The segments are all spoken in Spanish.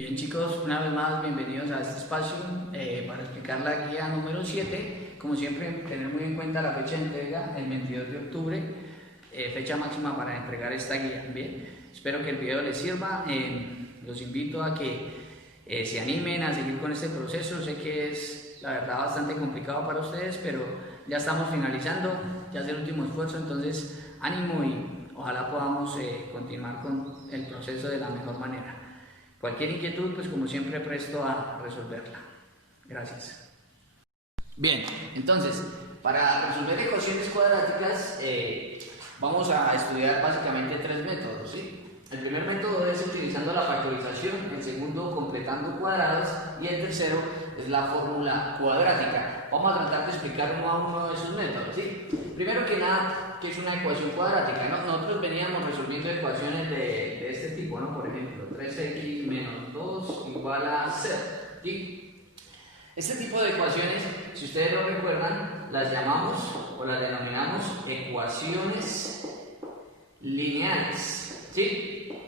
Bien chicos, una vez más bienvenidos a este espacio para explicar la guía número 7. Como siempre, tener muy en cuenta la fecha de entrega, el 22 de octubre, fecha máxima para entregar esta guía. Bien, espero que el video les sirva. Los invito a que se animen a seguir con este proceso. Sé que es la verdad bastante complicado para ustedes, pero ya estamos finalizando, ya es el último esfuerzo, entonces ánimo y ojalá podamos continuar con el proceso de la mejor manera. Cualquier inquietud, pues como siempre, presto a resolverla. Gracias. Bien, entonces, para resolver ecuaciones cuadráticas, vamos a estudiar básicamente tres métodos, ¿sí? El primer método es utilizando la factorización, el segundo completando cuadrados y el tercero es la fórmula cuadrática. Vamos a tratar de explicar uno a uno de esos métodos, ¿sí? Primero que nada, ¿qué es una ecuación cuadrática? ¿No? Nosotros veníamos resolviendo ecuaciones de este tipo, ¿no? Por ejemplo, 3x menos 2 igual a 0, ¿sí? Este tipo de ecuaciones, si ustedes lo recuerdan, las llamamos o las denominamos ecuaciones lineales, ¿sí?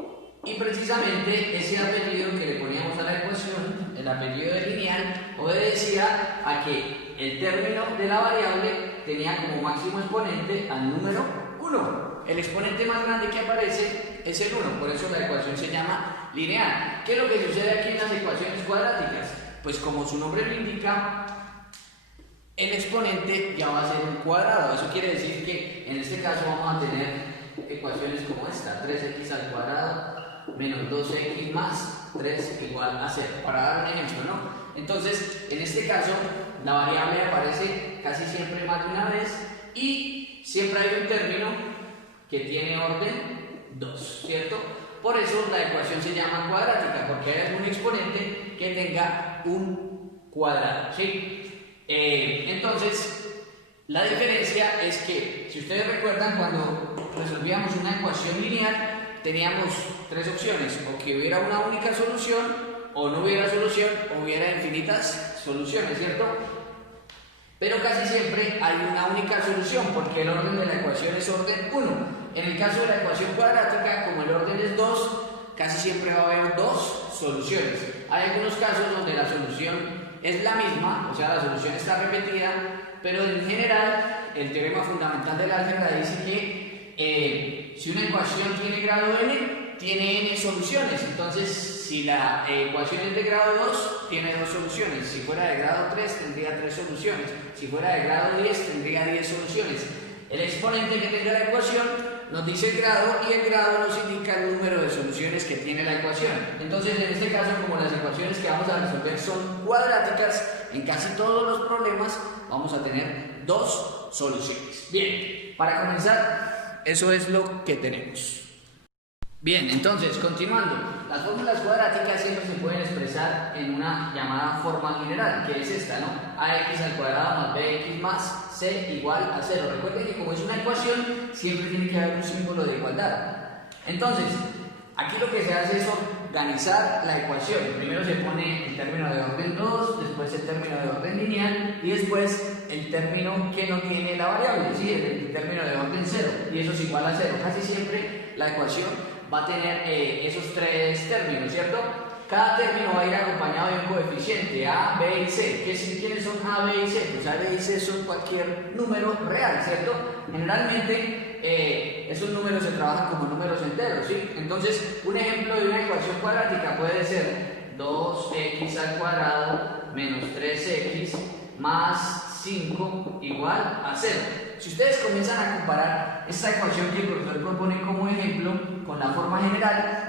Y precisamente ese apellido que le poníamos a la ecuación, el apellido de lineal, obedecía a que el término de la variable tenía como máximo exponente al número 1. El exponente más grande que aparece es el 1, por eso la ecuación se llama lineal. ¿Qué es lo que sucede aquí en las ecuaciones cuadráticas? Pues como su nombre lo indica, el exponente ya va a ser un cuadrado. Eso quiere decir que en este caso vamos a tener ecuaciones como esta: 3x al cuadrado menos 2x más 3 igual a 0, para dar un ejemplo, ¿no? Entonces, en este caso, la variable aparece casi siempre más de una vez y siempre hay un término que tiene orden 2, ¿cierto? Por eso la ecuación se llama cuadrática, porque hay algún exponente que tenga un cuadrado, ¿sí? Entonces, la diferencia es que, si ustedes recuerdan, cuando resolvíamos una ecuación lineal, teníamos tres opciones: o que hubiera una única solución, o no hubiera solución, o hubiera infinitas soluciones, ¿cierto? Pero casi siempre hay una única solución, porque el orden de la ecuación es orden 1. En el caso de la ecuación cuadrática, como el orden es 2, casi siempre va a haber dos soluciones. Hay algunos casos donde la solución es la misma, o sea, la solución está repetida, pero en general el teorema fundamental del álgebra dice que si una ecuación tiene grado n, tiene n soluciones. Entonces, si la ecuación es de grado 2, tiene dos soluciones. Si fuera de grado 3, tendría 3 soluciones. Si fuera de grado 10, tendría 10 soluciones. El exponente que tenga la ecuación nos dice el grado, y el grado nos indica el número de soluciones que tiene la ecuación. Entonces, en este caso, como las ecuaciones que vamos a resolver son cuadráticas, en casi todos los problemas vamos a tener dos soluciones. Bien, para comenzar, eso es lo que tenemos. Bien, entonces, continuando, las fórmulas cuadráticas siempre se pueden expresar en una llamada forma general, que es esta, ¿no? ax al cuadrado más bx más c igual a 0. Recuerden que como es una ecuación, siempre tiene que haber un símbolo de igualdad. Entonces, aquí lo que se hace es organizar la ecuación. Primero se pone el término de orden 2, después el término de orden lineal y después el término que no tiene la variable, ¿sí? El término de orden 0, y eso es igual a 0. Casi siempre la ecuación va a tener esos tres términos, ¿cierto? Cada término va a ir acompañado de un coeficiente a, b y c. ¿Quiénes son a, b y c? Pues a, b y c son cualquier número real, ¿cierto? Generalmente esos números se trabajan como números enteros, ¿sí? Entonces, un ejemplo de una ecuación cuadrática puede ser 2x al cuadrado menos 3x más 5 igual a 0. Si ustedes comienzan a comparar esta ecuación que el profesor propone como ejemplo con la forma general,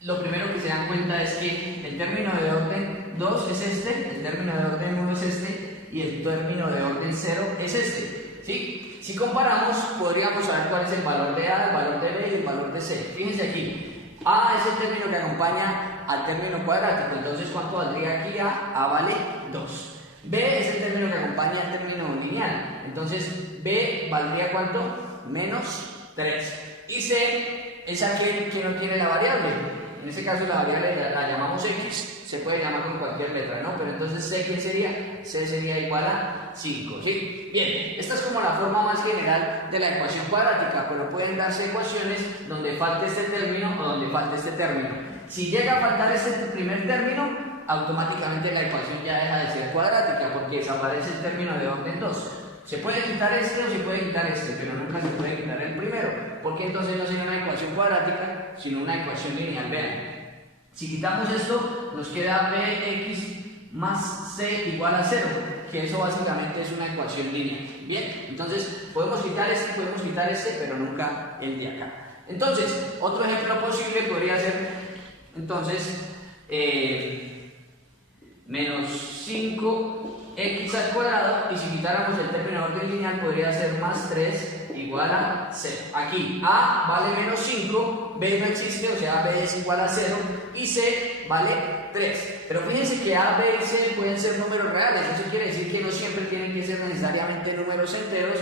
lo primero que se dan cuenta es que el término de orden 2 es este, el término de orden 1 es este y el término de orden 0 es este, ¿sí? Si comparamos, podríamos saber cuál es el valor de a, el valor de b y el valor de c. Fíjense aquí, a es el término que acompaña al término cuadrático, entonces ¿cuánto valdría aquí a? A vale 2. B es el término que acompaña al término lineal, entonces B valdría ¿cuánto? Menos 3. Y C es aquel que no tiene la variable. En este caso la variable la llamamos x, se puede llamar con cualquier letra, ¿no? Pero entonces C, ¿qué sería? C sería igual a 5, ¿sí? Bien, esta es como la forma más general de la ecuación cuadrática, pero pueden darse ecuaciones donde falte este término o donde falte este término. Si llega a faltar este primer término, automáticamente la ecuación ya deja de ser cuadrática porque desaparece el término de orden 2. Se puede quitar este o se puede quitar este, pero nunca se puede quitar el primero, porque entonces no sería una ecuación cuadrática, sino una ecuación lineal. Vean, si quitamos esto, nos queda bx más c igual a 0, que eso básicamente es una ecuación lineal. Bien, entonces podemos quitar este, pero nunca el de acá. Entonces, otro ejemplo posible podría ser, entonces, menos 5x al cuadrado, y si quitáramos el término de orden lineal podría ser más 3 igual a 0. Aquí a vale menos 5, b no existe, o sea b es igual a 0, y c vale 3. Pero fíjense que a, b y c pueden ser números reales, eso quiere decir que no siempre tienen que ser necesariamente números enteros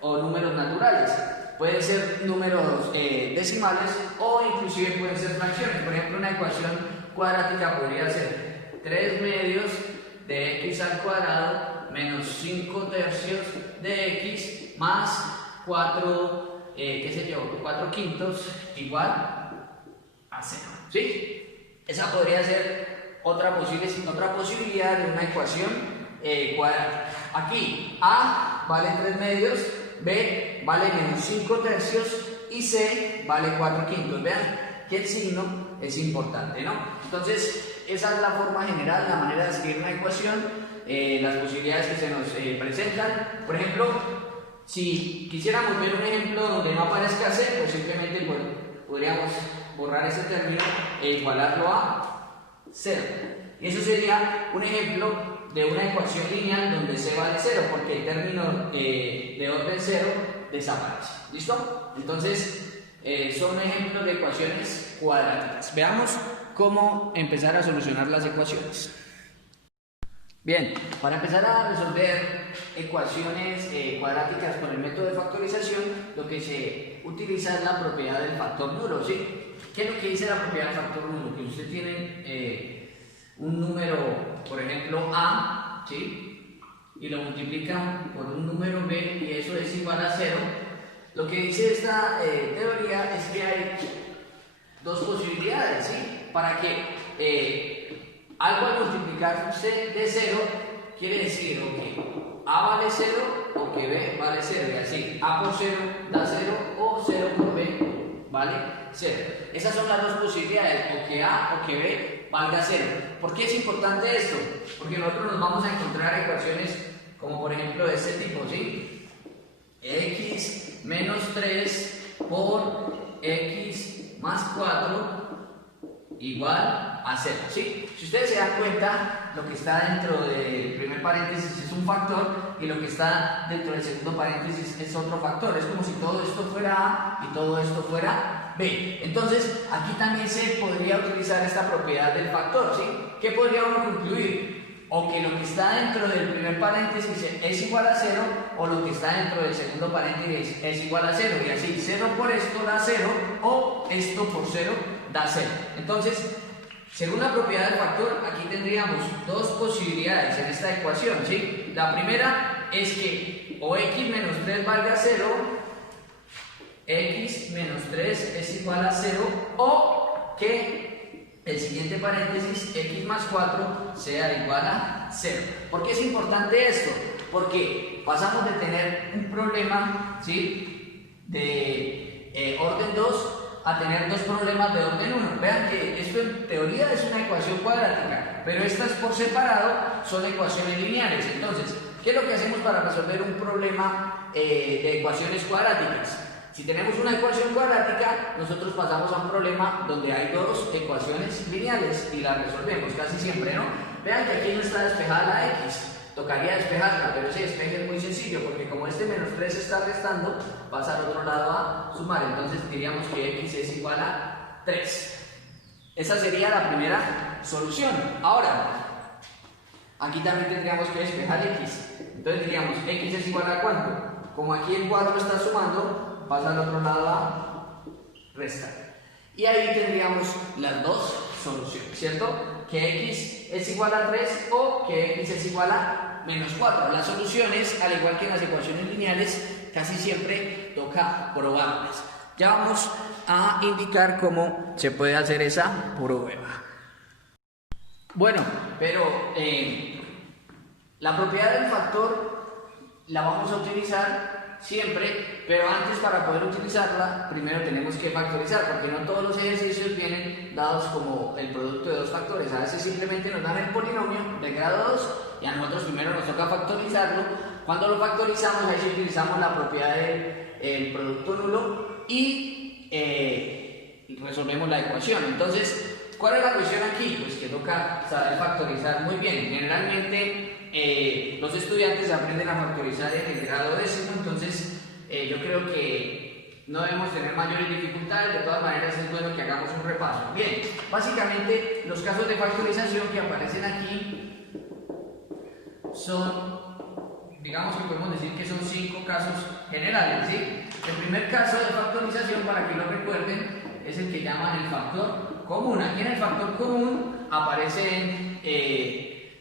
o números naturales. Pueden ser números decimales o inclusive pueden ser fracciones. Por ejemplo, una ecuación cuadrática podría ser 3 medios de x al cuadrado menos 5 tercios de x más 4 quintos igual a 0. ¿Sí? Esa podría ser otra posibilidad de una ecuación cuadrática. Aquí a vale 3 medios, b vale menos 5 tercios y c vale 4 quintos. Vean que el signo es importante, ¿no? Entonces, esa es la forma general, la manera de escribir una ecuación, las posibilidades que se nos presentan. Por ejemplo, si quisiéramos ver un ejemplo donde no aparezca c, pues simplemente podríamos borrar ese término e igualarlo a 0. Y eso sería un ejemplo de una ecuación lineal donde c vale 0, porque el término de orden 0 desaparece. ¿Listo? Entonces, son ejemplos de ecuaciones cuadráticas. Veamos cómo empezar a solucionar las ecuaciones. Bien, para empezar a resolver ecuaciones cuadráticas con el método de factorización, lo que se utiliza es la propiedad del factor nulo, ¿sí? ¿Qué es lo que dice la propiedad del factor nulo? Que usted tiene un número, por ejemplo, a, ¿sí? Y lo multiplica por un número b y eso es igual a 0. Lo que dice esta teoría es que hay dos posibilidades, ¿sí? Para que algo al multiplicarse de 0 quiere decir o que a vale 0 o que b vale 0, y así a por 0 da 0 o 0 por b vale 0. Esas son las dos posibilidades, o que a o que b valga 0. ¿Por qué es importante esto? Porque nosotros nos vamos a encontrar ecuaciones como por ejemplo de este tipo, ¿sí? X menos 3 por x más 4 igual a 0, ¿sí? Si ustedes se dan cuenta, lo que está dentro del primer paréntesis es un factor y lo que está dentro del segundo paréntesis es otro factor. Es como si todo esto fuera a y todo esto fuera b. Entonces, aquí también se podría utilizar esta propiedad del factor, ¿sí? ¿Qué podría uno concluir? O que lo que está dentro del primer paréntesis es igual a 0, o lo que está dentro del segundo paréntesis es igual a 0, y así 0 por esto da 0, o esto por 0 da 0. Entonces, según la propiedad del factor, aquí tendríamos dos posibilidades en esta ecuación, ¿sí? La primera es que o x menos 3 valga 0, x menos 3 es igual a 0, o que el siguiente paréntesis, x más 4, sea igual a 0. ¿Por qué es importante esto? Porque pasamos de tener un problema, ¿sí?, de orden 2 a tener dos problemas de orden 1. Vean que esto en teoría es una ecuación cuadrática, pero estas por separado son ecuaciones lineales. Entonces, ¿qué es lo que hacemos para resolver un problema de ecuaciones cuadráticas? Si tenemos una ecuación cuadrática, nosotros pasamos a un problema donde hay dos ecuaciones lineales y las resolvemos casi siempre, ¿no? Vean que aquí no está despejada la x, tocaría despejarla, pero ese despeje es muy sencillo porque como este menos 3 está restando, pasa al otro lado a sumar, entonces diríamos que x es igual a 3. Esa sería la primera solución. Ahora, aquí también tendríamos que despejar x, entonces diríamos x es igual a ¿cuánto? Como aquí el 4 está sumando, pasa al otro lado a restar. Y ahí tendríamos las dos soluciones, ¿cierto? Que x es igual a 3 o que x es igual a menos 4. Las soluciones, al igual que en las ecuaciones lineales, casi siempre toca probarlas. Ya vamos a indicar cómo se puede hacer esa prueba. Bueno, pero la propiedad del factor la vamos a utilizar siempre, pero antes, para poder utilizarla, primero tenemos que factorizar, porque no todos los ejercicios vienen dados como el producto de dos factores. A veces simplemente nos dan el polinomio de grado 2 y a nosotros primero nos toca factorizarlo. Cuando lo factorizamos, ahí sí utilizamos la propiedad del producto nulo y resolvemos la ecuación. Entonces, ¿cuál es la cuestión aquí? Pues que toca saber factorizar muy bien. Generalmente los estudiantes aprenden a factorizar en el grado décimo, entonces yo creo que no debemos tener mayores dificultades. De todas maneras es bueno que hagamos un repaso. Bien, básicamente los casos de factorización que aparecen aquí son, digamos que podemos decir que son 5 casos generales, ¿sí? El primer caso de factorización, para que lo recuerden, es el que llaman el factor común. Aquí en el factor común aparecen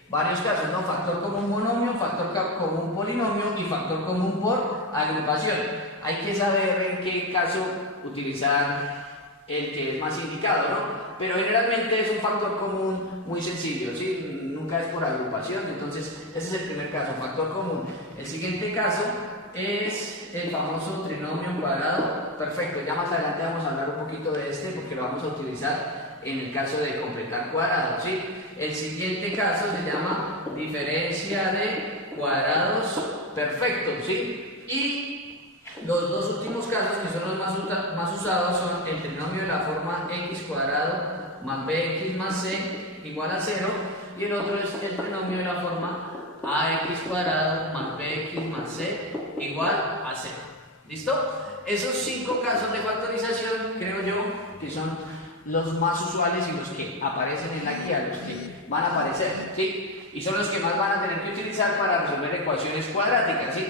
varios casos, ¿no? Factor común monomio, factor común polinomio y factor común por agrupación. Hay que saber en qué caso utilizar el que es más indicado, ¿no? Pero generalmente es un factor común muy sencillo, ¿sí? Nunca es por agrupación. Entonces ese es el primer caso, factor común. El siguiente caso es el famoso trinomio cuadrado perfecto. Ya más adelante vamos a hablar un poquito de este, porque lo vamos a utilizar en el caso de completar cuadrados, ¿sí? El siguiente caso se llama diferencia de cuadrados perfectos, ¿sí? Y los dos últimos casos, que son los más usados, son el trinomio de la forma x cuadrado más bx más c igual a 0, y el otro es el trinomio de la forma ax cuadrado más bx más c igual a 0. ¿Listo? Esos 5 casos de factorización creo yo que son los más usuales y los que aparecen en la guía, los que van a aparecer, ¿sí? Y son los que más van a tener que utilizar para resolver ecuaciones cuadráticas, ¿sí?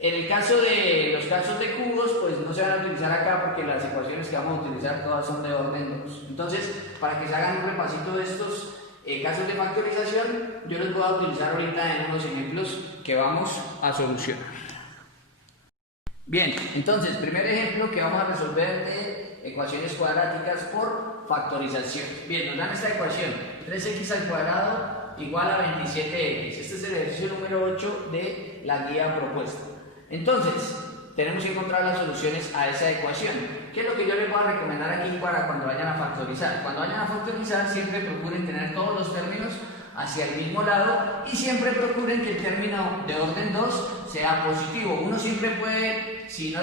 En el caso de los casos de cubos, pues no se van a utilizar acá, porque las ecuaciones que vamos a utilizar todas son de orden 2. Entonces, para que se hagan un repasito de estos casos de factorización, yo los voy a utilizar ahorita en unos ejemplos que vamos a solucionar. Bien, entonces, primer ejemplo que vamos a resolver de ecuaciones cuadráticas por factorización. Bien, nos dan esta ecuación, 3x al cuadrado igual a 27x. Este es el ejercicio número 8 de la guía propuesta. Entonces, tenemos que encontrar las soluciones a esa ecuación. ¿Qué es lo que yo les voy a recomendar aquí para cuando vayan a factorizar? Cuando vayan a factorizar, siempre procuren tener todos los términos hacia el mismo lado y siempre procuren que el término de orden 2 sea positivo. Uno siempre puede, si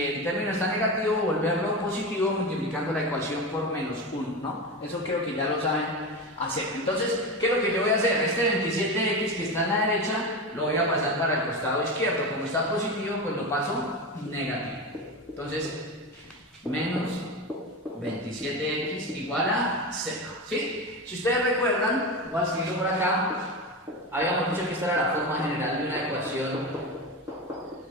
el término está negativo, volverlo positivo multiplicando la ecuación por menos 1, ¿no? Eso creo que ya lo saben hacer. Entonces, ¿qué es lo que yo voy a hacer? Este 27x que está en la derecha lo voy a pasar para el costado izquierdo. Como está positivo, pues lo paso negativo. Entonces, menos 27x igual a 0, ¿sí? Si ustedes recuerdan, voy a escribirlo por acá, habíamos dicho que esta era la forma general de una ecuación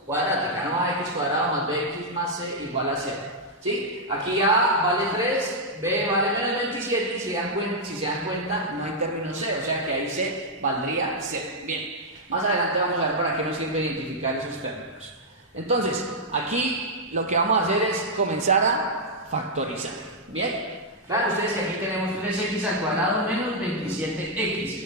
cuadrática, ¿no? Ax cuadrado más bx más c igual a 0, ¿sí? Aquí a vale 3, b vale menos 27, y si se dan cuenta no hay término c, o sea que ahí c valdría 0. Bien, más adelante vamos a ver para qué nos sirve identificar esos términos. Entonces, aquí lo que vamos a hacer es comenzar a factorizar. Bien, claro, ustedes que aquí tenemos 3x al cuadrado menos 27x.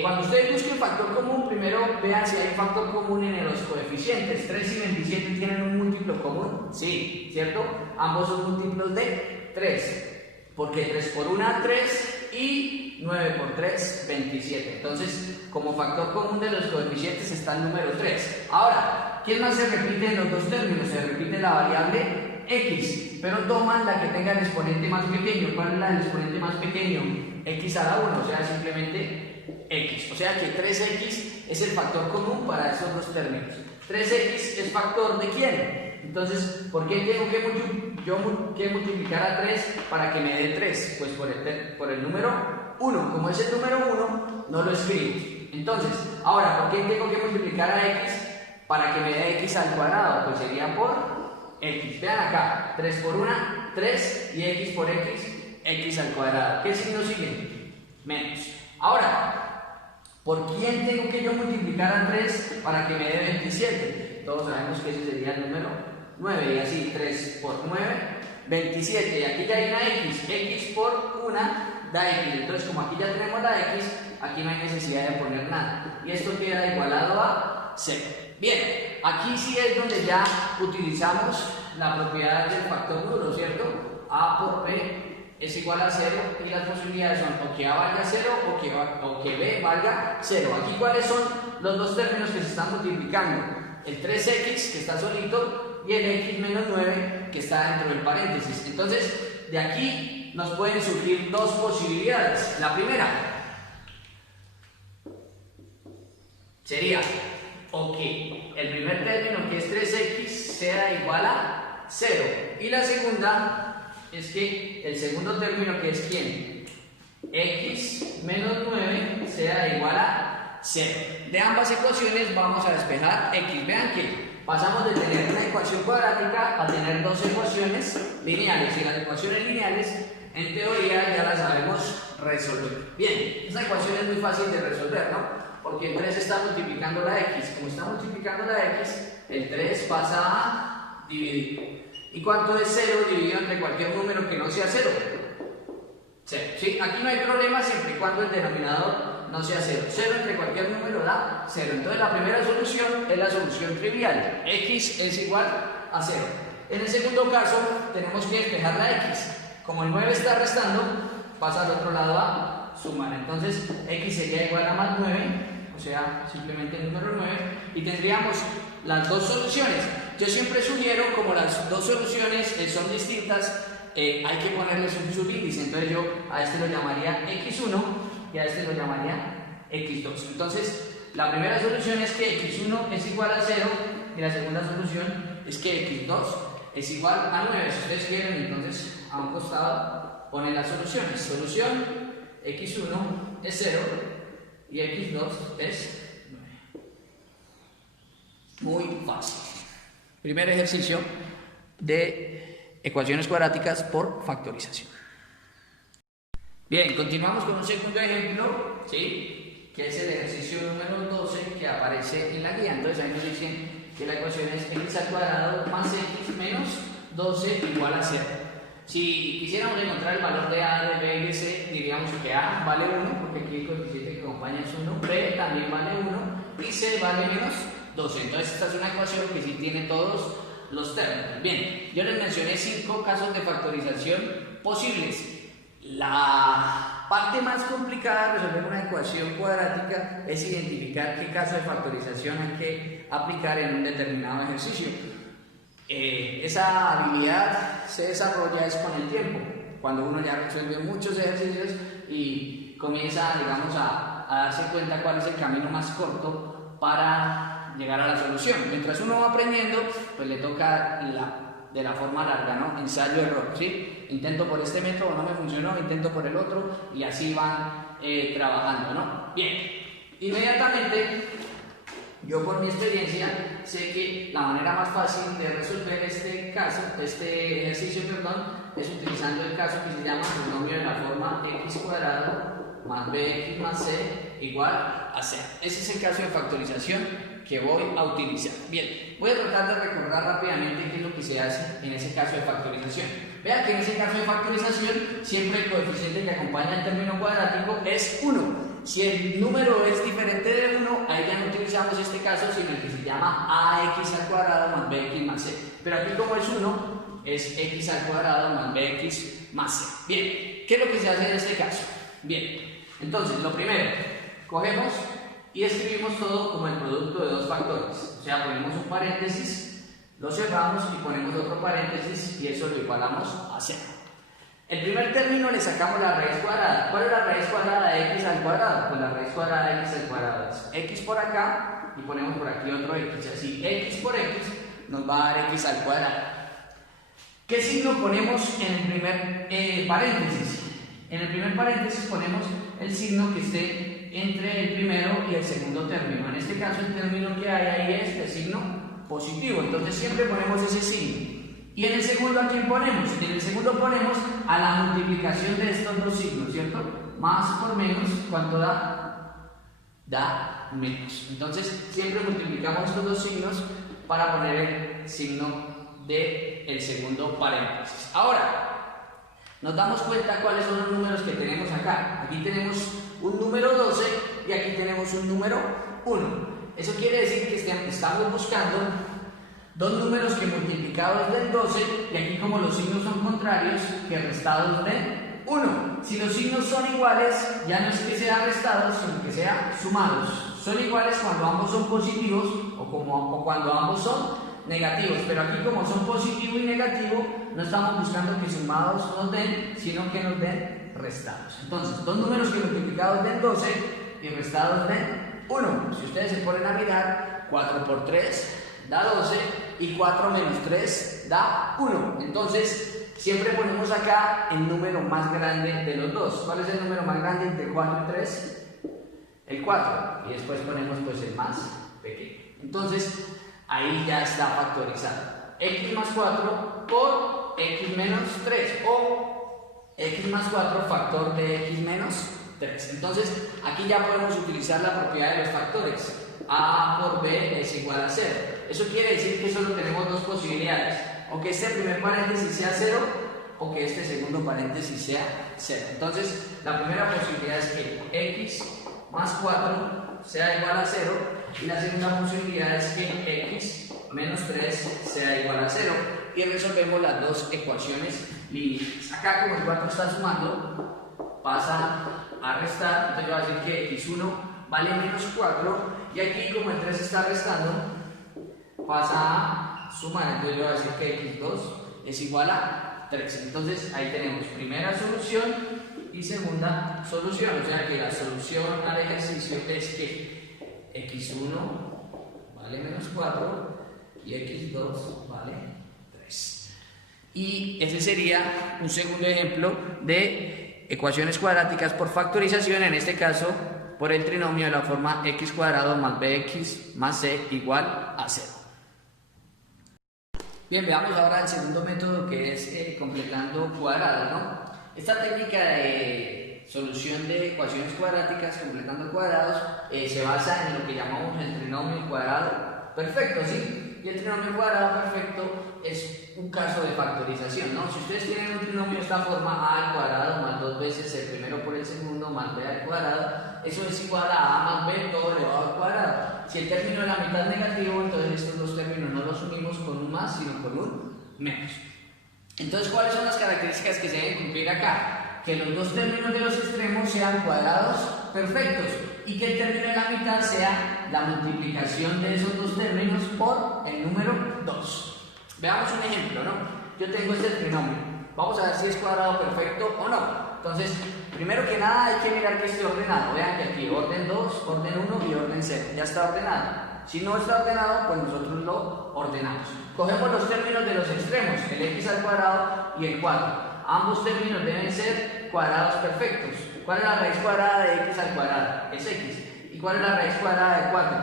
Cuando ustedes busquen factor común, primero vean si hay factor común en los coeficientes. 3 y 27 tienen un múltiplo común, sí, ¿cierto? Ambos son múltiplos de 3, porque 3 por 1, 3 y 9 por 3, 27. Entonces, como factor común de los coeficientes está el número 3. Ahora, ¿quién más se repite en los dos términos? Se repite la variable x, pero toman la que tenga el exponente más pequeño. ¿Cuál es el exponente más pequeño? X a la 1, o sea, simplemente x. O sea que 3x es el factor común para esos dos términos. 3x es factor ¿de quién? Entonces, ¿por qué tengo que multiplicar a 3 para que me dé 3? Pues por el número 1. Como es el número 1, no lo escribo. Entonces, ahora, ¿por qué tengo que multiplicar a x para que me dé x al cuadrado? Pues sería por x. Vean acá, 3 por 1, 3 y x por x, x al cuadrado. ¿Qué signo sigue? Menos. Ahora, ¿por quién tengo que yo multiplicar a 3 para que me dé 27? Todos sabemos que ese sería el número 9, y así 3 por 9, 27, y aquí ya hay una x por 1 da x, entonces como aquí ya tenemos la x, aquí no hay necesidad de poner nada, y esto queda igualado a 0. Bien, aquí sí es donde ya utilizamos la propiedad del factor nulo, ¿cierto? A por b es igual a 0, y las posibilidades son o que a valga 0 o que b valga 0. Aquí cuáles son los dos términos que se están multiplicando, el 3x que está solito y el x menos 9 que está dentro del paréntesis. Entonces de aquí nos pueden surgir dos posibilidades. La primera sería o que el primer término, que es 3x, sea igual a 0, y la segunda es que el segundo término, que es ¿quién? X menos 9 sea igual a 0. De ambas ecuaciones vamos a despejar x. Vean que pasamos de tener una ecuación cuadrática a tener dos ecuaciones lineales, y las ecuaciones lineales en teoría ya las sabemos resolver. Bien, esta ecuación es muy fácil de resolver, ¿no? Porque el 3 está multiplicando la x. Como está multiplicando la x, el 3 pasa a dividir. ¿Y cuánto es 0 dividido entre cualquier número que no sea 0? 0. ¿Sí? Aquí no hay problema siempre y cuando el denominador no sea 0. 0 entre cualquier número da 0. Entonces la primera solución es la solución trivial. X es igual a 0. En el segundo caso tenemos que despejar la x. Como el 9 está restando, pasa al otro lado a sumar. Entonces x sería igual a más 9, o sea, simplemente el número 9, y tendríamos las dos soluciones. Yo siempre sugiero, como las dos soluciones son distintas, hay que ponerles un subíndice. Entonces yo a este lo llamaría x1 y a este lo llamaría x2. Entonces la primera solución es que x1 es igual a 0, y la segunda solución es que x2 es igual a 9. Si ustedes quieren, entonces a un costado ponen las soluciones. Solución x1 es 0 y x2 es 9. Muy fácil. Primer ejercicio de ecuaciones cuadráticas por factorización. Bien, continuamos con un segundo ejemplo, ¿sí? Que es el ejercicio número 12 que aparece en la guía. Entonces ahí nos dicen que la ecuación es x al cuadrado más x menos 12 igual a 0. Si quisiéramos encontrar el valor de a, de b y de c, diríamos que a vale 1, porque aquí el coeficiente que acompaña es 1, b también vale 1 y c vale menos 12. Entonces esta es una ecuación que sí tiene todos los términos. Bien, yo les mencioné 5 casos de factorización posibles. La parte más complicada de resolver una ecuación cuadrática es identificar qué caso de factorización hay que aplicar en un determinado ejercicio. Esa habilidad se desarrolla es con el tiempo, cuando uno ya resuelve muchos ejercicios y comienza, digamos, a darse cuenta cuál es el camino más corto para llegar a la solución. Mientras uno va aprendiendo, pues le toca de la forma larga, ¿no? Ensayo-error, ¿sí? Intento por este método, no me funcionó, intento por el otro, y así van trabajando, ¿no? Bien, inmediatamente yo por mi experiencia sé que la manera más fácil de resolver este ejercicio, es utilizando el caso que se llama binomio de la forma x cuadrado más bx más c igual a 0. Ese es el caso de factorización que voy a utilizar. Bien, voy a tratar de recordar rápidamente qué es lo que se hace en ese caso de factorización. Vean que en ese caso de factorización siempre el coeficiente que acompaña el término cuadrático es 1. Si el número es diferente de 1, ahí ya no utilizamos este caso, sino el que se llama ax al cuadrado más bx más c. Pero aquí como es 1, es x al cuadrado más bx más c. Bien, ¿qué es lo que se hace en este caso? Bien, entonces lo primero, cogemos y escribimos todo como el producto de dos factores. O sea, ponemos un paréntesis, lo cerramos y ponemos otro paréntesis y eso lo igualamos a 0. El primer término le sacamos la raíz cuadrada. ¿Cuál es la raíz cuadrada de x al cuadrado? Pues la raíz cuadrada de x al cuadrado es x por acá y ponemos por aquí otro x. Así, x por x nos va a dar x al cuadrado. ¿Qué signo ponemos en el primer paréntesis? En el primer paréntesis ponemos el signo que esté entre el primero y el segundo término. En este caso el término que hay ahí es el signo positivo. Entonces siempre ponemos ese signo. Y en el segundo, ¿a quién ponemos? En el segundo ponemos a la multiplicación de estos dos signos, ¿cierto? Más por menos, ¿cuánto da? Da menos. Entonces, siempre multiplicamos estos dos signos para poner el signo del segundo paréntesis. Ahora, nos damos cuenta cuáles son los números que tenemos acá. Aquí tenemos un número 12 y aquí tenemos un número 1. Eso quiere decir que estamos buscando dos números que multiplicados den 12 y aquí como los signos son contrarios, que restados den 1. Si los signos son iguales, ya no es que sean restados, sino que sean sumados. Son iguales cuando ambos son positivos o cuando ambos son negativos, pero aquí como son positivo y negativo, no estamos buscando que sumados nos den, sino que nos den restados. Entonces, dos números que multiplicados den 12 y restados den 1. Si ustedes se ponen a mirar, 4 por 3 da 12 y 4 menos 3 da 1. Entonces, siempre ponemos acá el número más grande de los dos. ¿Cuál es el número más grande entre 4 y 3? El 4. Y después ponemos pues el más pequeño. Entonces, ahí ya está factorizado. X más 4 por X menos 3 o X más 4 factor de X menos 3. Entonces, aquí ya podemos utilizar la propiedad de los factores. A por B es igual a 0. Eso quiere decir que solo tenemos dos posibilidades. O que este primer paréntesis sea 0 o que este segundo paréntesis sea 0. Entonces, la primera posibilidad es que X más 4 sea igual a 0 y la segunda posibilidad es que X menos 3 sea igual a 0 y resolvemos las dos ecuaciones lineales. Acá como el 4 está sumando, pasa a restar, entonces yo voy a decir que X1 vale menos 4 y aquí como el 3 está restando, pasa a sumar, entonces yo voy a decir que X2 es igual a 3. Entonces ahí tenemos primera solución y segunda solución, o sea que la solución al ejercicio es que X1 vale menos 4 y X2 vale 3. Y ese sería un segundo ejemplo de ecuaciones cuadráticas por factorización, en este caso por el trinomio de la forma x cuadrado más bx más c igual a 0. Bien, veamos ahora el segundo método que es completando cuadrados, ¿no? Esta técnica de solución de ecuaciones cuadráticas completando cuadrados se basa en lo que llamamos el trinomio cuadrado perfecto, ¿sí? Y el trinomio cuadrado perfecto es un caso de factorización, ¿no? Si ustedes tienen un trinomio de esta forma, a al cuadrado más dos veces el primero por el segundo más b al cuadrado, eso es igual a más b todo elevado al cuadrado. Si el término de la mitad es negativo, entonces estos dos términos no los unimos con un más, sino con un menos. Entonces, ¿cuáles son las características que se deben cumplir acá? Que los dos términos de los extremos sean cuadrados perfectos y que el término de la mitad sea la multiplicación de esos dos términos por el número 2. Veamos un ejemplo, ¿no? Yo tengo este trinomio. Vamos a ver si es cuadrado perfecto o no. Entonces, primero que nada hay que mirar que esté ordenado. Vean que aquí orden 2, orden 1 y orden 0. Ya está ordenado. Si no está ordenado, pues nosotros lo ordenamos. Cogemos los términos de los extremos, el x al cuadrado y el 4. Ambos términos deben ser cuadrados perfectos. ¿Cuál es la raíz cuadrada de x al cuadrado? Es x. ¿Y cuál es la raíz cuadrada de 4?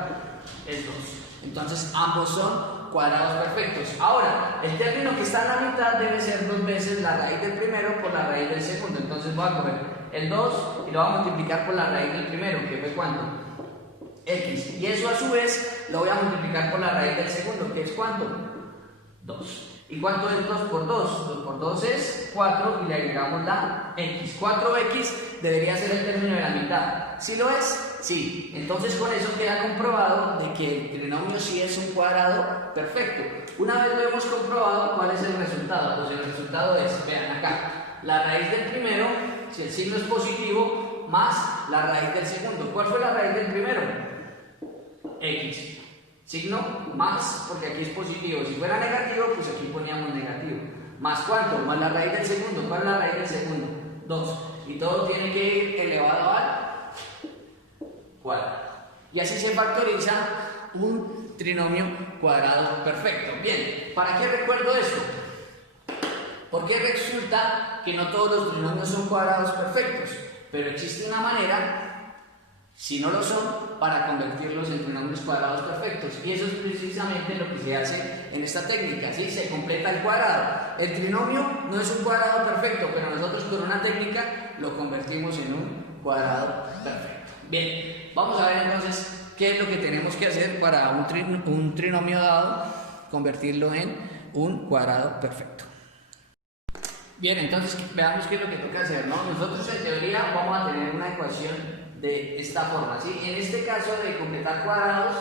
Es 2. Entonces ambos son cuadrados perfectos. Ahora, el término que está en la mitad debe ser dos veces la raíz del primero por la raíz del segundo. Entonces voy a coger el 2 y lo voy a multiplicar por la raíz del primero, que fue ¿cuánto? X. Y eso a su vez lo voy a multiplicar por la raíz del segundo, que es ¿cuánto? 2. ¿Y cuánto es 2 por 2? 2 por 2 es 4 y le agregamos la x. 4x debería ser el término de la mitad. ¿Sí lo es? Sí. Entonces con eso queda comprobado de que el trinomio sí es un cuadrado perfecto. Una vez lo hemos comprobado, ¿cuál es el resultado? Pues el resultado es, vean acá, la raíz del primero, si el signo es positivo, más la raíz del segundo. ¿Cuál fue la raíz del primero? X. Signo más, porque aquí es positivo. Si fuera negativo, pues aquí poníamos negativo. ¿Más cuánto? Más la raíz del segundo. ¿Cuál es la raíz del segundo? 2. Y todo tiene que ir elevado al cuadrado. Y así se factoriza un trinomio cuadrado perfecto. Bien, ¿para qué recuerdo esto? Porque resulta que no todos los trinomios son cuadrados perfectos, pero existe una manera, si no lo son, para convertirlos en trinomios cuadrados perfectos. Y eso es precisamente lo que se hace en esta técnica, ¿sí? Se completa el cuadrado. El trinomio no es un cuadrado perfecto, pero nosotros con una técnica lo convertimos en un cuadrado perfecto. Bien, vamos a ver entonces qué es lo que tenemos que hacer para un trinomio dado, convertirlo en un cuadrado perfecto. Bien, entonces veamos qué es lo que toca hacer, ¿no? Nosotros en teoría vamos a tener una ecuación de esta forma, ¿sí? En este caso de completar cuadrados,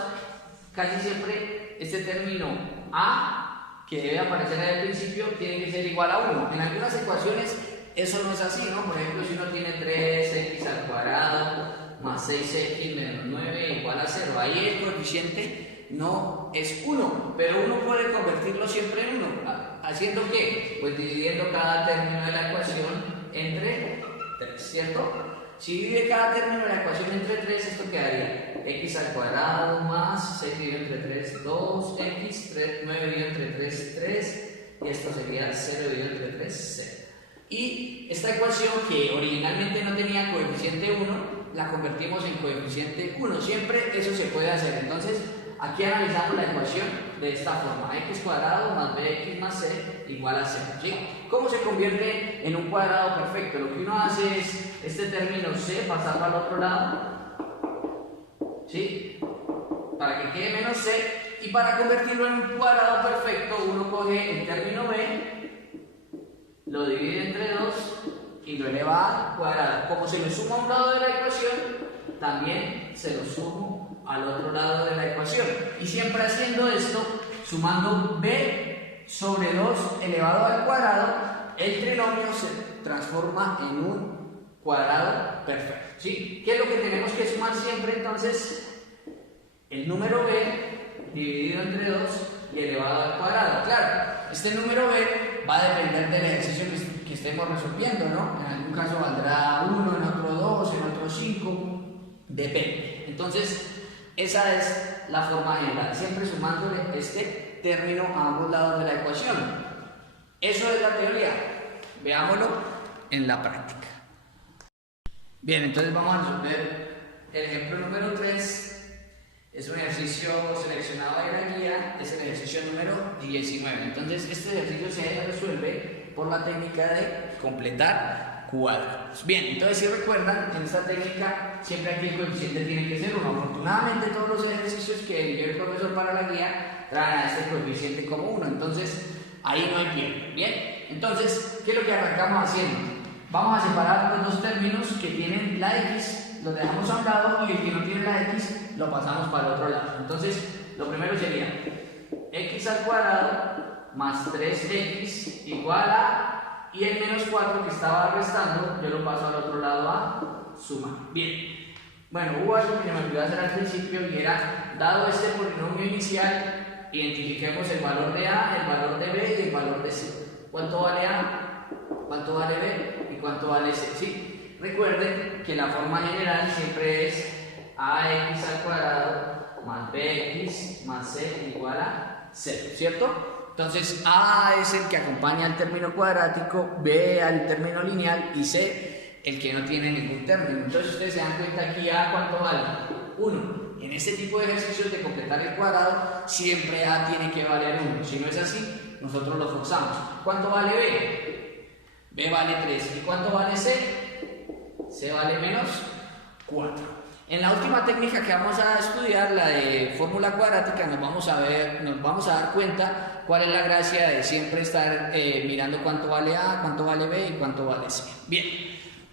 casi siempre este término a, que debe aparecer al principio, tiene que ser igual a 1. En algunas ecuaciones eso no es así, ¿no? Por ejemplo, si uno tiene 3x al cuadrado más 6x menos 9 igual a 0, ahí el coeficiente no es 1, pero uno puede convertirlo siempre en 1. ¿Haciendo qué? Pues dividiendo cada término de la ecuación entre 3, ¿cierto? Si divide cada término de la ecuación entre 3, esto quedaría x al cuadrado más 6 dividido entre 3, 2x, 9 dividido entre 3, 3, y esto sería 0 dividido entre 3, 0. Y esta ecuación, que originalmente no tenía coeficiente 1, la convertimos en coeficiente 1. Siempre eso se puede hacer. Entonces, aquí analizamos la ecuación de esta forma: x cuadrado más bx más c igual a 0, ¿sí? ¿Cómo se convierte en un cuadrado perfecto? Lo que uno hace es este término c pasarlo al otro lado, ¿sí? Para que quede menos c, y para convertirlo en un cuadrado perfecto uno coge el término b, lo divide entre 2 y lo eleva al cuadrado. Como se lo suma a un lado de la ecuación, también se lo sumo al otro lado de la ecuación. Y siempre haciendo esto, sumando b sobre 2 elevado al cuadrado, el trinomio se transforma en un cuadrado perfecto, ¿sí? ¿Qué es lo que tenemos que sumar siempre entonces? El número b dividido entre 2 y elevado al cuadrado. Claro, este número b va a depender del ejercicio que estemos resolviendo, ¿no? En algún caso valdrá 1, en otro 2, en otro 5, depende. Entonces, esa es la forma general, siempre sumándole este término a ambos lados de la ecuación. Eso es la teoría. Veámoslo en la práctica. Bien, entonces vamos a resolver el ejemplo número 3. Es un ejercicio seleccionado de la guía, es el ejercicio número 19. Entonces, este ejercicio se resuelve por la técnica de completar cuadrados. Bien, entonces si recuerdan, en esta técnica siempre aquí el coeficiente tiene que ser 1. Afortunadamente, todos los ejercicios que dio el profesor para la guía traen a este coeficiente como 1. Entonces, ahí no hay pierde. Bien, entonces, ¿qué es lo que arrancamos haciendo? Vamos a separar los dos términos que tienen la x, lo dejamos a un lado, y el que no tiene la x lo pasamos para el otro lado. Entonces, lo primero sería x al cuadrado más 3x igual a, y el menos 4 que estaba restando, yo lo paso al otro lado a sumar. Bien, bueno, hubo algo que me olvidé hacer al principio, y era, dado este polinomio inicial, identifiquemos el valor de a, el valor de b y el valor de c. ¿Cuánto vale a? ¿Cuánto vale b? ¿Y cuánto vale c? ¿Sí? Recuerden que la forma general siempre es ax al cuadrado más bx más c igual a 0, ¿cierto? Entonces a es el que acompaña al término cuadrático, b al término lineal y c el que no tiene ningún término. Entonces ustedes se dan cuenta aquí a cuánto vale 1. En este tipo de ejercicios de completar el cuadrado siempre a tiene que valer 1. Si no es así, nosotros lo forzamos. ¿Cuánto vale b? b vale 3. ¿Y cuánto vale c? C vale menos 4. En la última técnica que vamos a estudiar, la de fórmula cuadrática, nos vamos a dar cuenta cuál es la gracia de siempre estar mirando cuánto vale A, cuánto vale B y cuánto vale C. Bien,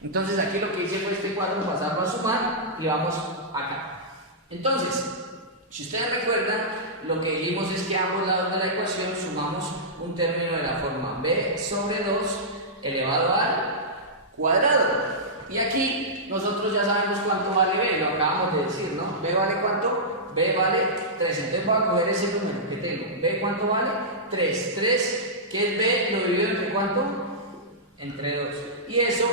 entonces aquí lo que hice fue este cuadro, pasarlo a sumar y vamos acá. Entonces, si ustedes recuerdan, lo que dijimos es que a ambos lados de la ecuación sumamos un término de la forma b sobre 2 elevado al cuadrado. Y aquí nosotros ya sabemos cuánto vale b, lo acabamos de decir, ¿no? ¿B vale cuánto? B vale 3. Entonces voy a coger ese número que tengo. ¿B cuánto vale? 3. 3, ¿qué es b? Lo divido entre ¿cuánto? Entre 2. Y eso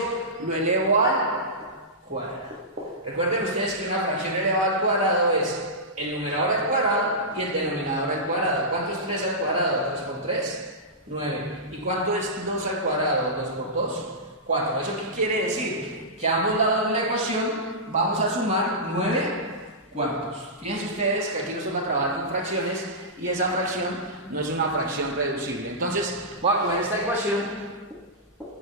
lo elevo al cuadrado. Recuerden ustedes que una fracción elevada al cuadrado es el numerador al cuadrado y el denominador al cuadrado. ¿Cuánto es 3 al cuadrado? 3 por 3, 9. ¿Y cuánto es 2 al cuadrado? 2 por 2, 4. ¿Eso qué quiere decir? Que a ambos lados de la ecuación vamos a sumar 9 cuartos. Fíjense ustedes que aquí nos toca trabajar con fracciones y esa fracción no es una fracción reducible. Entonces voy a coger esta ecuación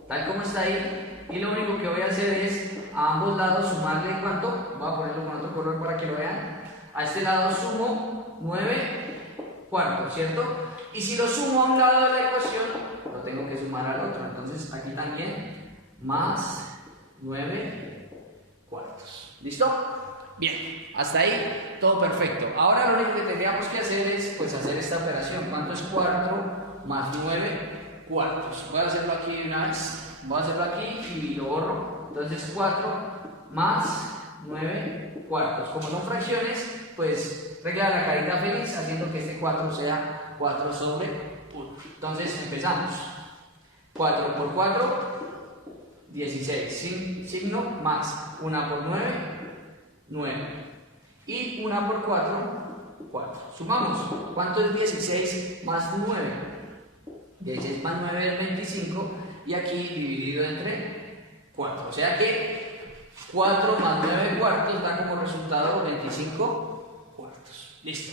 tal como está ahí y lo único que voy a hacer es a ambos lados sumarle ¿cuánto? Voy a ponerlo con otro color para que lo vean. A este lado sumo 9 cuartos, ¿cierto? Y si lo sumo a un lado de la ecuación, lo tengo que sumar al otro. Entonces aquí también más 9/4. ¿Listo? Bien, hasta ahí todo perfecto. Ahora lo único que tendríamos que hacer es pues hacer esta operación. ¿Cuánto es 4 más 9/4? Voy a hacerlo aquí de una vez. Voy a hacerlo aquí y lo borro. Entonces 4 más 9/4. Como son fracciones, pues regla la carita feliz haciendo que este 4 sea 4/1. Entonces empezamos. 4 por 4, 16. Sin signo más. 1 por 9, 9. Y 1 por 4, 4. Sumamos. ¿Cuánto es 16 más 9? 16 más 9 es 25. Y aquí dividido entre 4. O sea que 4 más 9/4 da como resultado 25/4. Listo.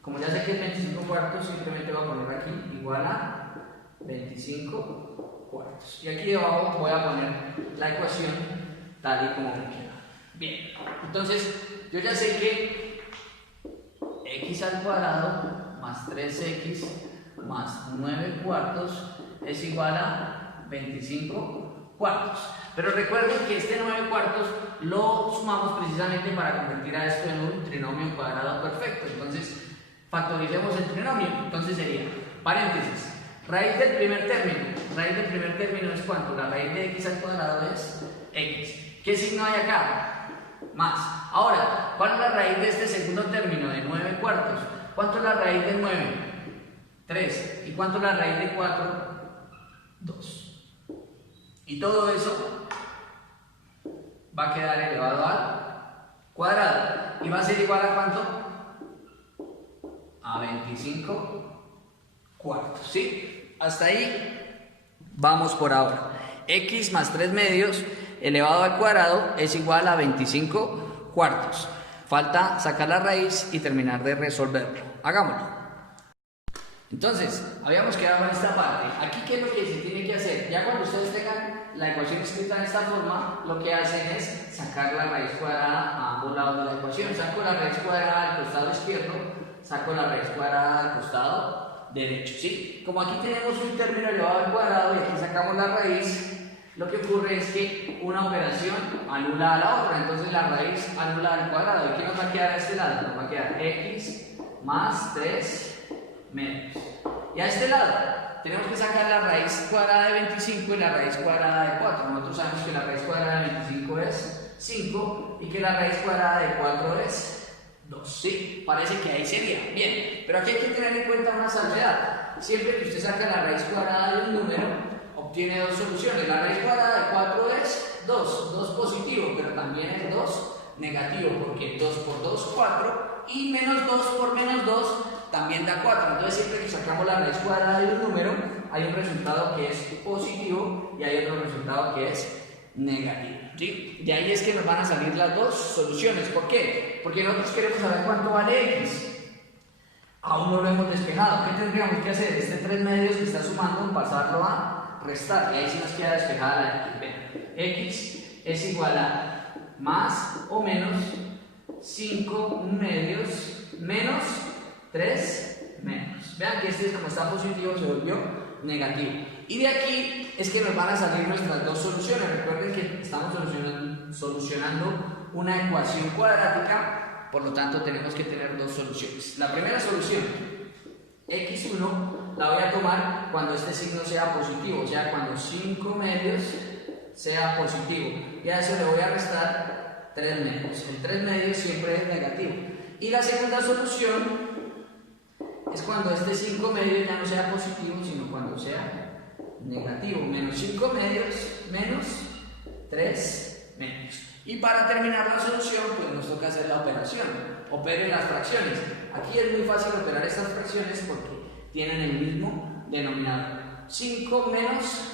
Como ya sé que es 25/4, simplemente voy a poner aquí igual a 25/4. Y aquí debajo voy a poner la ecuación tal y como me queda. Bien, entonces yo ya sé que x al cuadrado más 3x más 9/4 es igual a 25/4. Pero recuerden que este 9/4 lo sumamos precisamente para convertir a esto en un trinomio cuadrado perfecto. Entonces factoricemos el trinomio. Entonces sería, paréntesis, raíz del primer término. Raíz del primer término es ¿cuánto? La raíz de x al cuadrado es x. ¿Qué signo hay acá? Más. Ahora, ¿cuál es la raíz de este segundo término de 9/4? ¿Cuánto es la raíz de 9? 3. ¿Y cuánto es la raíz de 4? 2. Y todo eso va a quedar elevado al cuadrado. ¿Y va a ser igual a cuánto? A 25/4. ¿Sí? Hasta ahí vamos por ahora. X más 3/2 elevado al cuadrado es igual a 25/4. Falta sacar la raíz y terminar de resolverlo. Hagámoslo. Entonces, habíamos quedado en esta parte. Aquí, ¿qué es lo que se tiene que hacer? Ya cuando ustedes tengan la ecuación escrita en esta forma, lo que hacen es sacar la raíz cuadrada a ambos lados de la ecuación. Saco la raíz cuadrada al costado izquierdo, saco la raíz cuadrada al costado derecho. ¿Sí? Como aquí tenemos un término elevado al cuadrado y aquí sacamos la raíz, lo que ocurre es que una operación anula a la otra. Entonces la raíz anula al cuadrado. ¿Y qué nos va a quedar a este lado? Nos va a quedar x más 3 menos. Y a este lado tenemos que sacar la raíz cuadrada de 25 y la raíz cuadrada de 4. Nosotros sabemos que la raíz cuadrada de 25 es 5 y que la raíz cuadrada de 4 es 2. ¿Sí? Parece que ahí sería. Bien, pero aquí hay que tener en cuenta una salvedad. Siempre que usted saca la raíz cuadrada de un número, obtiene dos soluciones. La raíz cuadrada de 4 es 2. 2 positivo, pero también es 2 negativo, porque 2 por 2, 4. Y menos 2 por menos 2 también da 4. Entonces siempre que sacamos la raíz cuadrada de un número, hay un resultado que es positivo y hay otro resultado que es negativo. ¿Sí? De ahí es que nos van a salir las dos soluciones. ¿Por qué? Porque nosotros queremos saber cuánto vale x. Aún no lo hemos despejado. ¿Qué tendríamos que hacer? Este 3/2 que está sumando, pasarlo a restar. Y ahí sí nos queda despejada la x. Vean, x es igual a más o menos 5/2 menos 3 menos. Vean que este, como está positivo, se volvió negativo. Y de aquí es que nos van a salir nuestras dos soluciones. Recuerden que estamos solucionando una ecuación cuadrática, por lo tanto tenemos que tener dos soluciones. La primera solución, x1, la voy a tomar cuando este signo sea positivo, o sea, cuando 5/2 sea positivo. Y a eso le voy a restar 3/2. El 3/2 siempre es negativo. Y la segunda solución es cuando este 5/2 ya no sea positivo, sino cuando sea negativo. Menos 5/2 menos 3 menos. Y para terminar la solución, pues nos toca hacer la operación. Operen las fracciones. Aquí es muy fácil operar estas fracciones porque tienen el mismo denominador. 5 menos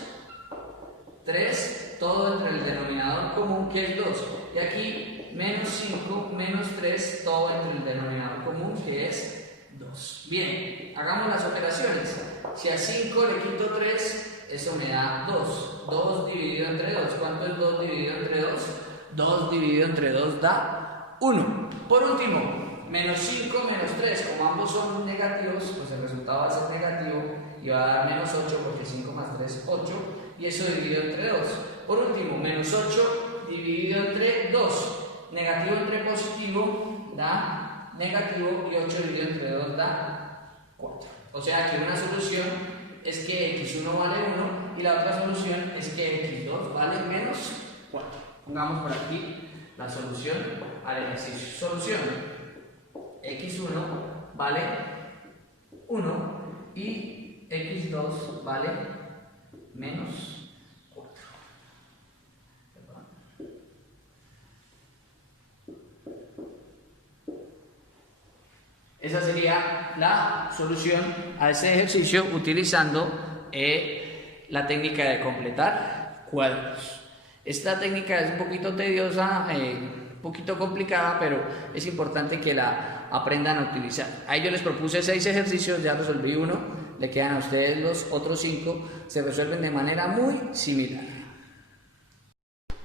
3, todo entre el denominador común que es 2. Y aquí menos 5 menos 3, todo entre el denominador común que es 2. Bien, hagamos las operaciones. Si a 5 le quito 3, eso me da 2. 2 dividido entre 2. ¿Cuánto es 2 dividido entre 2? 2 dividido entre 2 da 1. Por último, menos 5 menos 3, como ambos son negativos, pues el resultado va a ser negativo y va a dar menos 8 porque 5 más 3 es 8 y eso dividido entre 2. Por último, menos 8 dividido entre 2, negativo entre positivo da negativo y 8 dividido entre 2 da 4. O sea que una solución es que x1 vale 1 y la otra solución es que x2 vale menos 4. Pongamos por aquí la solución al ejercicio. Solución: x1 vale 1 y x2 vale menos 4. Esa sería la solución a este ejercicio utilizando la técnica de completar cuadros. Esta técnica es un poquito tediosa, un poquito complicada, pero es importante que la aprendan a utilizar. Ahí yo les propuse 6 ejercicios, ya resolví uno, le quedan a ustedes los otros 5, se resuelven de manera muy similar.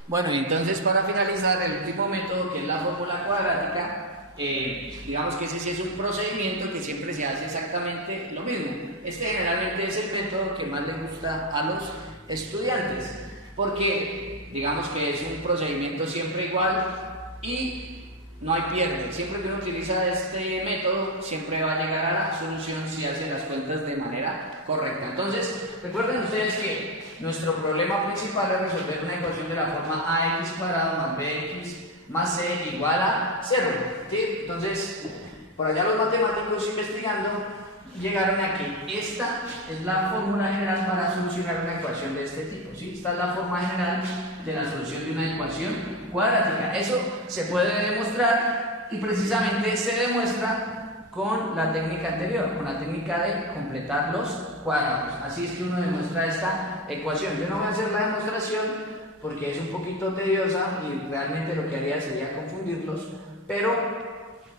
Bueno, y entonces para finalizar el último método, que es la fórmula cuadrática, digamos que ese sí es un procedimiento que siempre se hace exactamente lo mismo. Este generalmente es el método que más les gusta a los estudiantes, porque digamos que es un procedimiento siempre igual y no hay pierde. Siempre que uno utiliza este método, siempre va a llegar a la solución si hace las cuentas de manera correcta. Entonces, recuerden ustedes que nuestro problema principal es resolver una ecuación de la forma ax cuadrado más bx más c igual a 0. ¿Sí? Entonces, por allá los matemáticos investigando llegaron a que esta es la fórmula general para solucionar una ecuación de este tipo. ¿Sí? Esta es la forma general de la solución de una ecuación cuadrática. Eso se puede demostrar y precisamente se demuestra con la técnica anterior, con la técnica de completar los cuadrados. Así es que uno demuestra esta ecuación. Yo no voy a hacer la demostración porque es un poquito tediosa y realmente lo que haría sería confundirlos, pero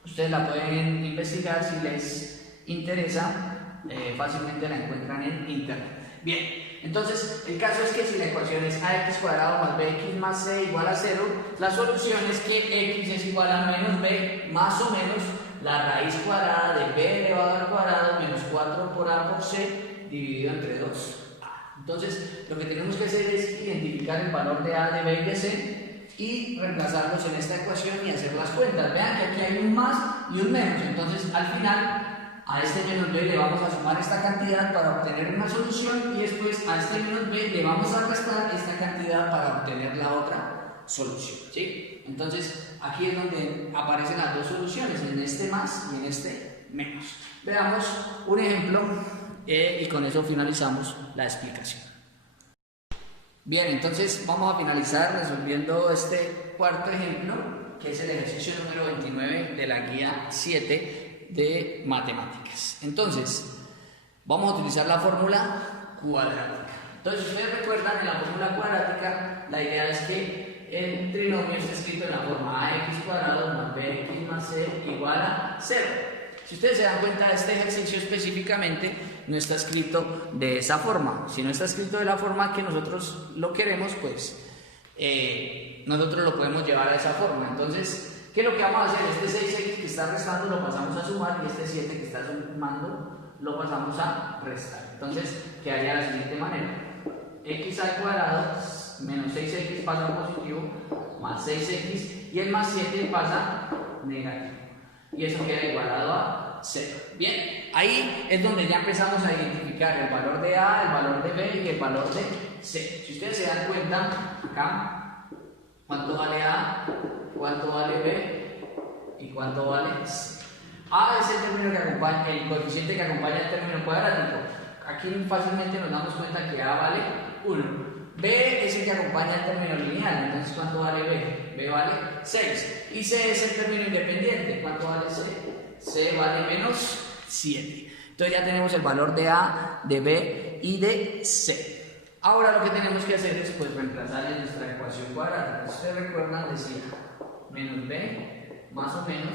ustedes la pueden investigar si les interesa, fácilmente la encuentran en internet. Bien, entonces el caso es que si la ecuación es ax cuadrado más bx más c igual a 0, la solución es que x es igual a menos b más o menos la raíz cuadrada de b elevado al cuadrado menos 4 por a por c dividido entre 2. Entonces, lo que tenemos que hacer es identificar el valor de a, de b y de c y reemplazarlos en esta ecuación y hacer las cuentas. Vean que aquí hay un más y un menos. Entonces, al final, a este menos b le vamos a sumar esta cantidad para obtener una solución y después a este menos b le vamos a restar esta cantidad para obtener la otra solución. ¿Sí? Entonces, aquí es donde aparecen las dos soluciones, en este más y en este menos. Veamos un ejemplo. Y con eso finalizamos la explicación. Bien, entonces vamos a finalizar resolviendo este cuarto ejemplo, que es el ejercicio número 29 de la guía 7 de matemáticas. Entonces, vamos a utilizar la fórmula cuadrática. Entonces, ustedes recuerdan, en la fórmula cuadrática, la idea es que el trinomio está escrito en la forma ax cuadrado más bx más c igual a 0. Si ustedes se dan cuenta, este ejercicio específicamente no está escrito de esa forma. Si no está escrito de la forma que nosotros lo queremos, pues nosotros lo podemos llevar a esa forma. Entonces, ¿qué es lo que vamos a hacer? Este 6x que está restando lo pasamos a sumar y este 7 que está sumando lo pasamos a restar. Entonces, quedaría de la siguiente manera. X al cuadrado menos 6x pasa positivo más 6x y el más 7 pasa negativo. Y eso queda igualado a 0. Bien, ahí es donde ya empezamos a identificar el valor de A, el valor de B y el valor de C. Si ustedes se dan cuenta, acá, ¿cuánto vale A? ¿Cuánto vale B? ¿Y cuánto vale C? A es el término que acompaña, el coeficiente que acompaña el término cuadrático. Aquí fácilmente nos damos cuenta que A vale 1. B es el que acompaña el término lineal, entonces ¿cuánto vale B? B vale 6. Y C es el término independiente, ¿cuánto vale C? C vale menos 7. Entonces ya tenemos el valor de A, de B y de C. Ahora lo que tenemos que hacer es pues reemplazar en nuestra ecuación cuadrática. Si ustedes recuerdan, decía menos B más o menos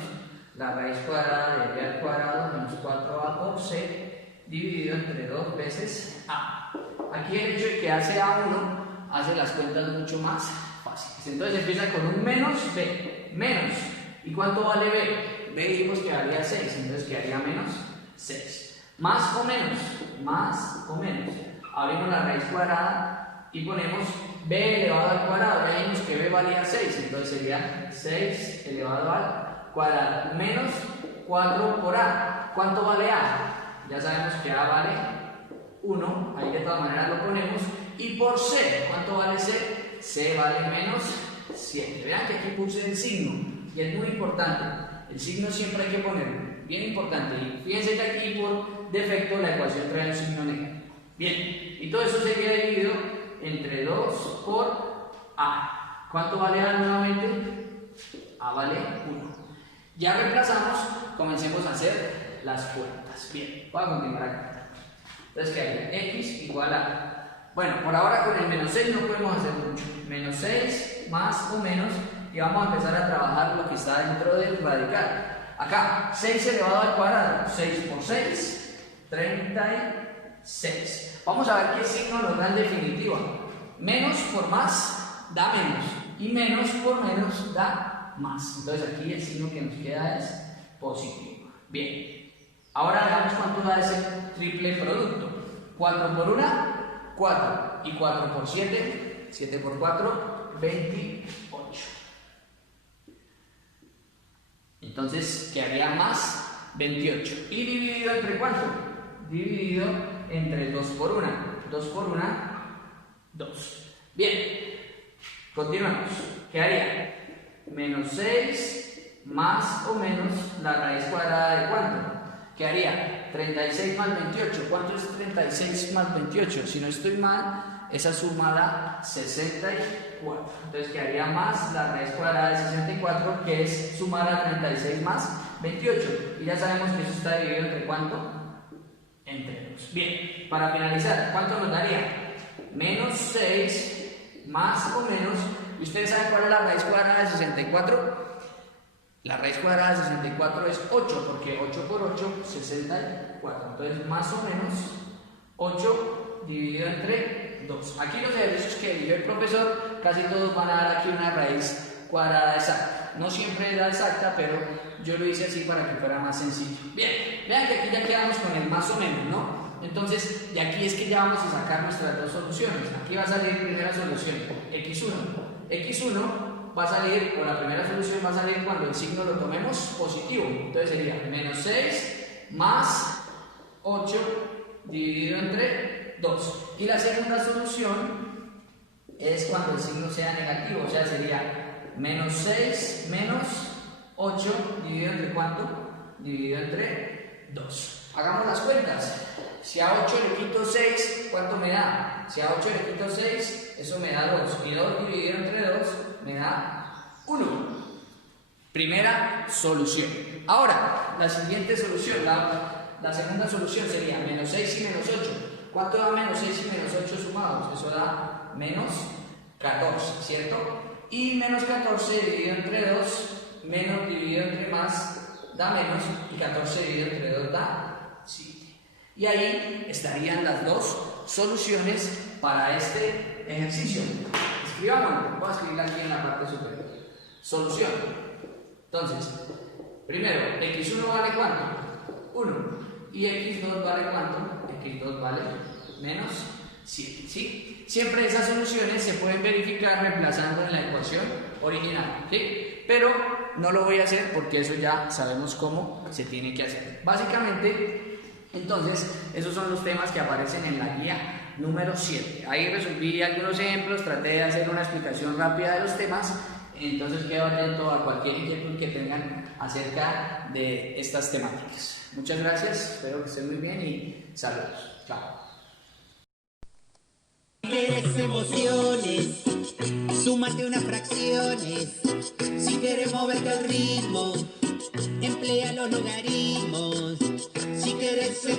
la raíz cuadrada de B al cuadrado menos 4A por C dividido entre 2 veces A. Aquí el hecho de que hace A1 hace las cuentas mucho más fáciles. Entonces empieza con un menos B, menos. ¿Y cuánto vale B? B dijimos que valía 6, entonces quedaría menos 6. Más o menos. Abrimos la raíz cuadrada y ponemos B elevado al cuadrado. Ya vimos que B valía 6, entonces sería 6 elevado al cuadrado. Menos 4 por A. ¿Cuánto vale A? Ya sabemos que A vale 1, ahí de todas maneras lo ponemos. Y por C, ¿cuánto vale C? C vale menos 7. Vean que aquí puse el signo, y es muy importante. El signo siempre hay que ponerlo, bien importante. Y fíjense que aquí por defecto la ecuación trae un signo negativo. Bien, y todo eso sería dividido entre 2 por A. ¿Cuánto vale A nuevamente? A vale 1. Ya reemplazamos, comencemos a hacer las cuentas. Bien, voy a continuar acá. Entonces, ¿qué hay? X igual a... Bueno, por ahora con el menos 6 no podemos hacer mucho. Menos 6 más o menos, y vamos a empezar a trabajar lo que está dentro del radical. Acá, 6 elevado al cuadrado, 6 por 6, 36. Vamos a ver qué signo nos da en definitiva. Menos por más da menos, y menos por menos da más. Entonces aquí el signo que nos queda es positivo. Bien, ahora veamos cuánto da ese triple producto. 4 por 1, 4, y 4 por 7, 7 por 4, 28. Entonces quedaría más 28. ¿Y dividido entre cuánto? Dividido entre 2 por 1. 2 por 1, 2. Bien, continuamos. Quedaría menos 6 más o menos la raíz cuadrada de cuánto. Quedaría 36 más 28. ¿Cuánto es 36 más 28? Si no estoy mal, esa suma da 64. Entonces quedaría más la raíz cuadrada de 64, que es sumar a 36 más 28. Y ya sabemos que eso está dividido entre ¿cuánto? Entre 2. Bien, para finalizar, ¿cuánto nos daría? Menos 6 más o menos. ¿Y ustedes saben cuál es la raíz cuadrada de 64? La raíz cuadrada de 64 es 8, porque 8 por 8, 64. Entonces, más o menos, 8 dividido entre 2. Aquí los ejercicios que dio el profesor, casi todos van a dar aquí una raíz cuadrada exacta. No siempre era exacta, pero yo lo hice así para que fuera más sencillo. Bien, vean que aquí ya quedamos con el más o menos, ¿no? Entonces, de aquí es que ya vamos a sacar nuestras dos soluciones. Aquí va a salir primera solución, x1. x1 va a salir, o la primera solución va a salir cuando el signo lo tomemos positivo. Entonces sería menos 6 más 8 dividido entre 2. Y la segunda solución es cuando el signo sea negativo, o sea, sería menos 6 menos 8 dividido entre ¿cuánto? Dividido entre 2. Hagamos las cuentas. Si a 8 le quito 6, ¿cuánto me da? Si a 8 le quito 6, eso me da 2. Y 2 dividido entre 2 me da 1. Primera solución. Ahora, la siguiente solución, la segunda solución sería menos 6 y menos 8. ¿Cuánto da menos 6 y menos 8 sumados? Eso da menos 14, ¿cierto? Y menos 14 dividido entre 2, menos dividido entre más, da menos, y 14 dividido entre 2 da 7. Y ahí estarían las dos soluciones para este ejercicio. Escribámoslo, voy a escribirla aquí en la parte superior. Solución. Entonces, primero, x1 vale ¿cuánto? 1. Y x2 vale ¿cuánto? x2 vale menos 7. ¿Sí? Siempre esas soluciones se pueden verificar reemplazando en la ecuación original. ¿Sí? Pero no lo voy a hacer porque eso ya sabemos cómo se tiene que hacer. Básicamente, entonces, esos son los temas que aparecen en la guía número 7. Ahí resolví algunos ejemplos, traté de hacer una explicación rápida de los temas. Entonces quedo atento a cualquier inquietud que tengan acerca de estas temáticas. Muchas gracias, espero que estén muy bien y saludos. Chao. ¿Quieres emociones? Súmate unas fracciones. Si quieres moverte al ritmo, emplea los logaritmos. Si quieres ser